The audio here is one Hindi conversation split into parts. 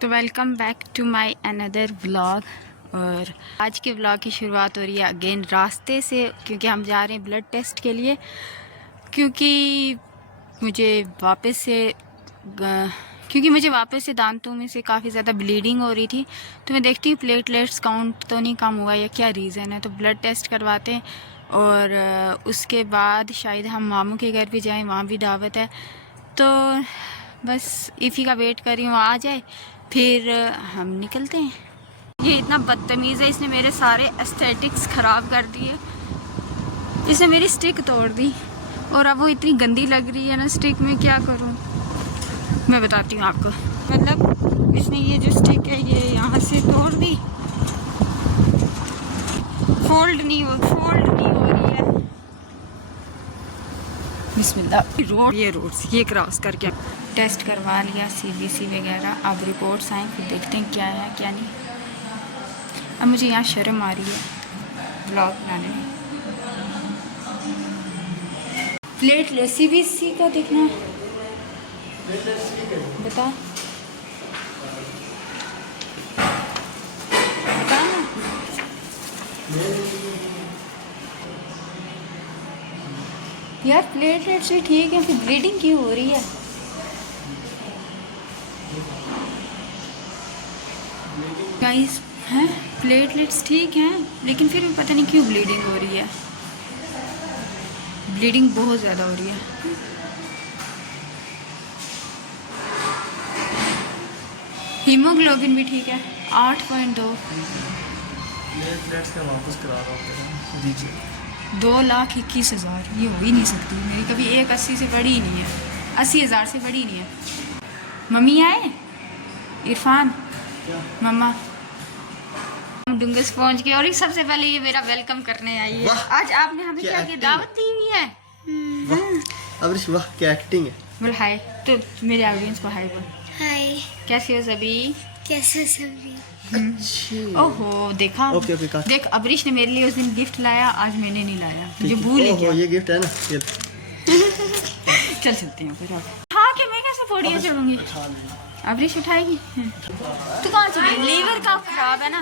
तो welcome back to my another vlog. और आज के व्लॉग की शुरुआत हो रही है अगेन रास्ते से, क्योंकि हम जा रहे हैं ब्लड टेस्ट के लिए। क्योंकि मुझे वापस से दांतों में से काफ़ी ज़्यादा ब्लीडिंग हो रही थी। तो मैं देखती हूँ प्लेटलेट्स काउंट तो नहीं कम हुआ या क्या रीज़न है, तो ब्लड टेस्ट करवाते हैं। और उसके बाद शायद हम मामू के घर भी जाएं, वहाँ भी दावत है। तो बस इफ़ी का वेट कर रही हूँ, आ जाए फिर हम निकलते हैं। ये इतना बदतमीज़ है, इसने मेरे सारे एस्थेटिक्स ख़राब कर दिए। इसने मेरी स्टिक तोड़ दी और अब वो इतनी गंदी लग रही है ना स्टिक में, क्या करूँ मैं बताती हूँ आपको। मतलब इसने ये जो स्टिक है ये यहाँ से तोड़ दी, फोल्ड नहीं हो रही है। बिस्मिल्लाह। ये रोड ये क्रॉस करके टेस्ट करवा लिया, CBC वगैरह। अब रिपोर्ट्स आए फिर देखते हैं क्या है क्या नहीं। अब मुझे यहाँ शर्म आ रही है ब्लॉग बनाने में। प्लेट CBC का देखना बता बता ना। यार प्लेटलेट से ठीक है, फिर ब्लीडिंग क्यों हो रही है? गाइस हैं प्लेटलेट्स ठीक हैं, लेकिन फिर भी पता नहीं क्यों ब्लीडिंग हो रही है। ब्लीडिंग बहुत ज़्यादा हो रही है। हीमोग्लोबिन भी ठीक है 8.2। प्लेटलेट्स का वापस करा रहा हूँ दीजिए। 2,21,000 ये हो ही नहीं सकती मेरी, कभी 1,80 से बड़ी ही नहीं है, 80,000 से बड़ी नहीं है। मम्मी आए, इरफान मम्मा। हम डुंगस पहुंच गए और सबसे पहले ये मेरा वेलकम करने आई है। आज आपने हमें क्या किया, दावत दी हुई है। अबरिश वाह क्या एक्टिंग है। बोल हाय तो मेरे ऑडियंस को हाय बोल। हाय, कैसे हो सभी? कैसे सभी? ओहो देखा। ओके देख अबरीश ने मेरे लिए उस दिन गिफ्ट लाया, आज मैंने नहीं लाया, मुझे भूल ही गया। ये गिफ्ट है ना, ये चल चलते हैं फिर। हाँ कि मैं कैसे पौड़ियाँ चढ़ूंगी? अबरीश उठाएगी। तू कहाँ चली? लीवर का खराब है ना,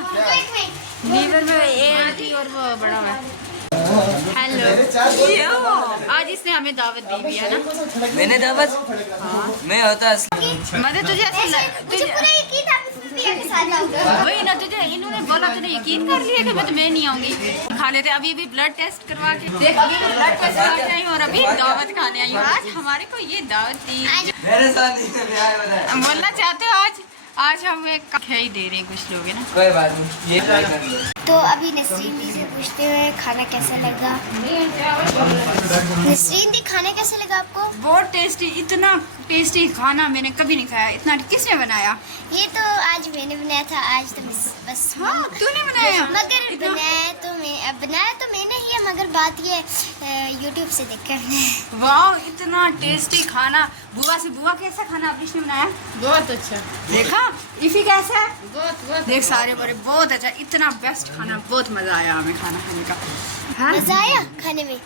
लीवर में ALT और वो बड़ा हुआ है। हेलो, आज इसने हमें दावत दी हुई है ना। मैंने दावत? हाँ मैं होता मतलब तुझे वही ना, तुझे इन्होंने बोला, तूने यकीन कर लिया कि मैं नहीं आऊंगी। खा लेते अभी भी ब्लड टेस्ट करवा के देख, अभी तो ब्लड टेस्ट करवा के आई हूँ और अभी दावत खाने आई हूँ। आज हमारे को ये दावत दी। मेरे साथ बोलना चाहते हो आज हम एक ही दे रहे हैं कुछ लोग, है ना। कोई बात नहीं, ये ट्राई कर लो। तो अभी नसरीन दी से पूछते हैं खाना कैसा लगा। नसरीन दी खाना कैसा लगा आपको? बहुत टेस्टी, इतना टेस्टी खाना मैंने कभी नहीं खाया। इतना किसने बनाया? ये तो आज मैंने बनाया था। आज तो बस हाँ तूने बनाया? मगर बनाया तो मैंने ही है, मगर बात ये YouTube से देखकर। वाह इतना टेस्टी खाना। बुआ कैसा खाना आपने बनाया? बहुत अच्छा। देखा इफी कैसा है? बहुत देख सारे बड़े बहुत अच्छा, इतना बेस्ट खाना, बहुत मजा आया हमें खाना खाने का। हाँ? मजा आया खाने में।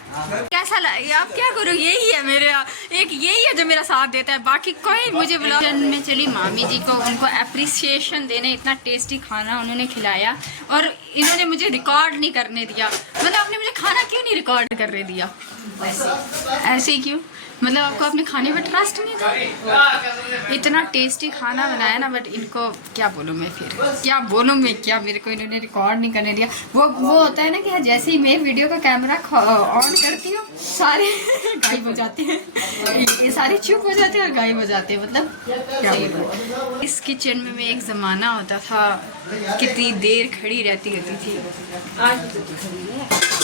कैसा लगा? आप क्या करो, यही है मेरे एक, यही है जो मेरा साथ देता है, बाकी कोई मुझे ब्लॉग में चली मामी जी को, उनको अप्रिसिएशन देने, इतना टेस्टी खाना उन्होंने खिलाया और इन्होंने मुझे रिकॉर्ड नहीं करने दिया। मतलब आपने मुझे खाना क्यों नहीं रिकॉर्ड करने दिया? ऐसे ही क्यों? मतलब आपको अपने खाने पर ट्रस्ट नहीं था? इतना टेस्टी खाना बनाया ना, बट इनको क्या बोलूँ मैं, फिर क्या बोलूँ मैं, क्या मेरे को इन्होंने रिकॉर्ड नहीं करने दिया। वो होता है ना कि जैसे ही मैं वीडियो का कैमरा ऑन करती हूँ सारे गायब हो जाते हैं, ये सारे चुप हो जाते हैं और गायब हो जाते हैं। मतलब क्या बोलूँ। इस किचन में एक ज़माना होता था, कितनी देर खड़ी रहती होती थी।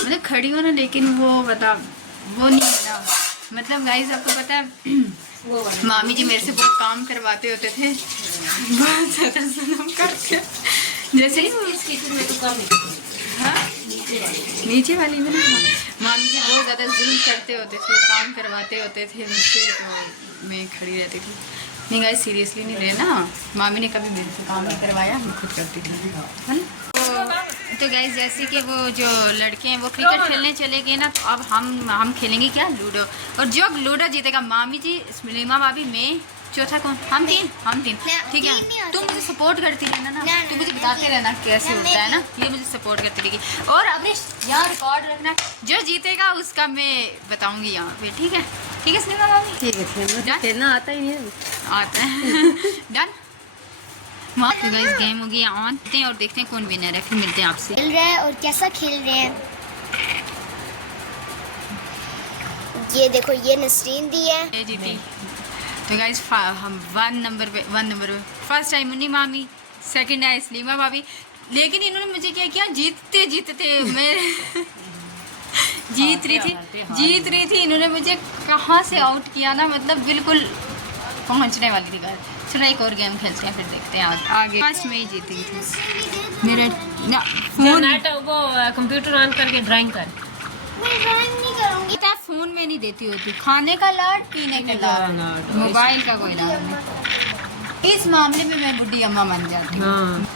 मतलब खड़ी हो ना, लेकिन वो वो नहीं है ना। मतलब गाइस आपको पता है मामी जी मेरे से बहुत काम करवाते होते थे, बहुत ज़्यादा जुल्म करके। जैसे ही इस किचन में तो काम है, हाँ नीचे वाली में ना, मामी जी बहुत ज़्यादा जुल्म करते होते थे, काम करवाते होते थे मुझसे, तो मैं खड़ी रहती थी। नहीं गाइस सीरियसली नहीं लेना, मामी ने कभी मेरे से काम नहीं करवाया, मैं खुद करती थी, है ना। तो गाइस जैसे कि वो जो लड़के हैं वो क्रिकेट खेलने चले गए ना, तो अब हम खेलेंगे क्या, लूडो। और जो लूडो जीतेगा, मामी जी, स्मिलिमा भाभी, मैं, चौथा कौन? हम तीन नहीं, ठीक है। तीन नहीं तुम मुझे सपोर्ट करती रहना ना, ना, तुम मुझे ना, बताते नहीं, रहना कैसे ना, होता है ना, ये मुझे सपोर्ट करती रहेगी। और अपने यहाँ रिकॉर्ड रखना, जो जीतेगा उसका मैं बताऊंगी यहाँ पे, ठीक है? ठीक है स्नेहा भाभी? ठीक है, खेलना खेलना आता ही नहीं है। आता है। डन। तो गाइस गेम हो गई ऑन और देखते हैं कौन विनर है, फिर मिलते हैं आपसे। खेल रहे हैं और कैसा खेल रहे हैं ये देखो, ये नसरीन दी है। ये जीती। तो गाइस हम वन नंबर पे फर्स्ट टाइम मुन्नी मामी, सेकंड है सलीमा भाभी। लेकिन इन्होंने मुझे क्या किया, जीतते जीतते मैं जीत रही थी इन्होंने मुझे कहाँ से आउट किया ना, मतलब बिल्कुल पहुँचने वाली थी घर। चलो एक और गेम खेलते हैं, फिर देखते हैं आगे। फर्स्ट में ही जीती थी। मेरे फोन वो कंप्यूटर ऑन करके ड्राइंग कर। मैं ड्राइंग नहीं करूंगी। फोन में नहीं देती होती, खाने का लाड, पीने का लाड, मोबाइल का कोई लाड नहीं। इस मामले में मैं बुढ़ी अम्मा बन जाती हूँ।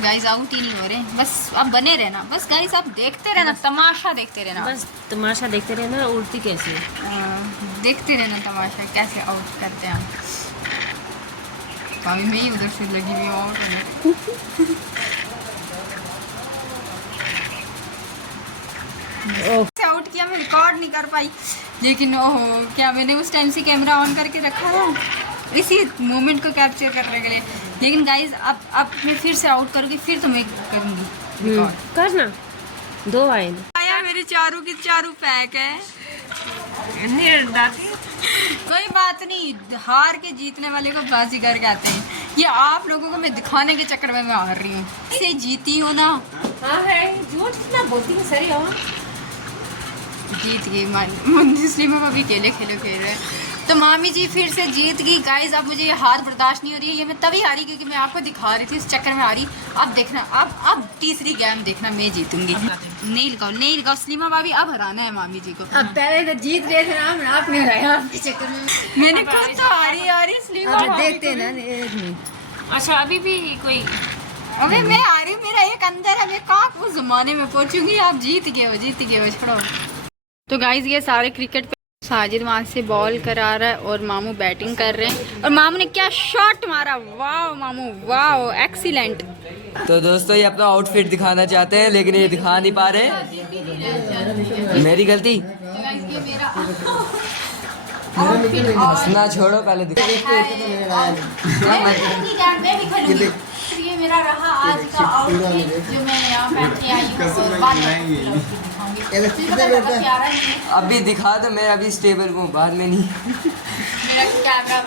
गाइस आउट ही नहीं हो रहे, बस अब बने रहना, बस गाइस आप देखते रहना, तमाशा देखते रहना, बस तमाशा देखते रहना। उड़ती कैसे? देखते रहना तमाशा कैसे आउट करते हैं। भाभी मैं ही उधर से लगी हुई हूँ आउट होने। आउट किया, मैं रिकॉर्ड नहीं कर पाई, लेकिन ओहो क्या मैंने उस टाइम से कैमरा ऑन करके रखा था इसी मोमेंट को कैप्चर करने के लिए। लेकिन गाइस अब मैं फिर से आउट करूँगी, फिर तो मैं करूँगी रिकॉर्ड। करना 2 आए आया मेरे चारों की चारों पैक है। कोई बात नहीं, हार के जीतने वाले को बाजीगर कहते हैं। ये आप लोगों को मैं दिखाने के चक्कर में मैं हार रही हूँ, से जीती हूँ ना। हाँ है, झूठ कितना बोलती है सही हो। जीत गई मुस्लिम अभी अकेले खेल रहे हैं। तो मामी जी फिर से जीत गई। गाइस अब मुझे ये हार बर्दाश्त नहीं हो रही है, ये मैं तभी हारी क्योंकि मैं आपको दिखा रही थी, इस चक्कर में हारी। अब देखना, अब तीसरी गेम देखना, मैं जीतूंगी। नहीं लगाओ सलीमा भाभी, अब हराना है मामी जी को। अब पहले तो जीत रहे थे ना, आपने हराया आपके चक्कर में। मैंने खुद तो हारी सलीमा भाभी। देखते ना एक मिनट। अच्छा अभी भी कोई अबे मैं हारी, मेरा एक अंदर है, मैं कहाँ उस जमाने में पहुंचूंगी। आप जीत गए हो छोड़ो। तो गाइस ये सारे क्रिकेट पे साजिद वहाँ से बॉल करा रहा है और मामू बैटिंग कर रहे हैं, और मामू ने क्या शॉट मारा। वाह मामू वाह, एक्सीलेंट। तो दोस्तों ये अपना आउटफिट दिखाना चाहते हैं लेकिन ये दिखा नहीं पा रहे। मेरी गलती। हंसना छोड़ो, पहले दिखा। ये मेरा रहा आज का आउटफिट जो मैं यहाँ पहन के आई हूँ। अभी दिखा दो, मैं अभी स्टेबल हूँ, बाद में नहीं। मेरा कैमरा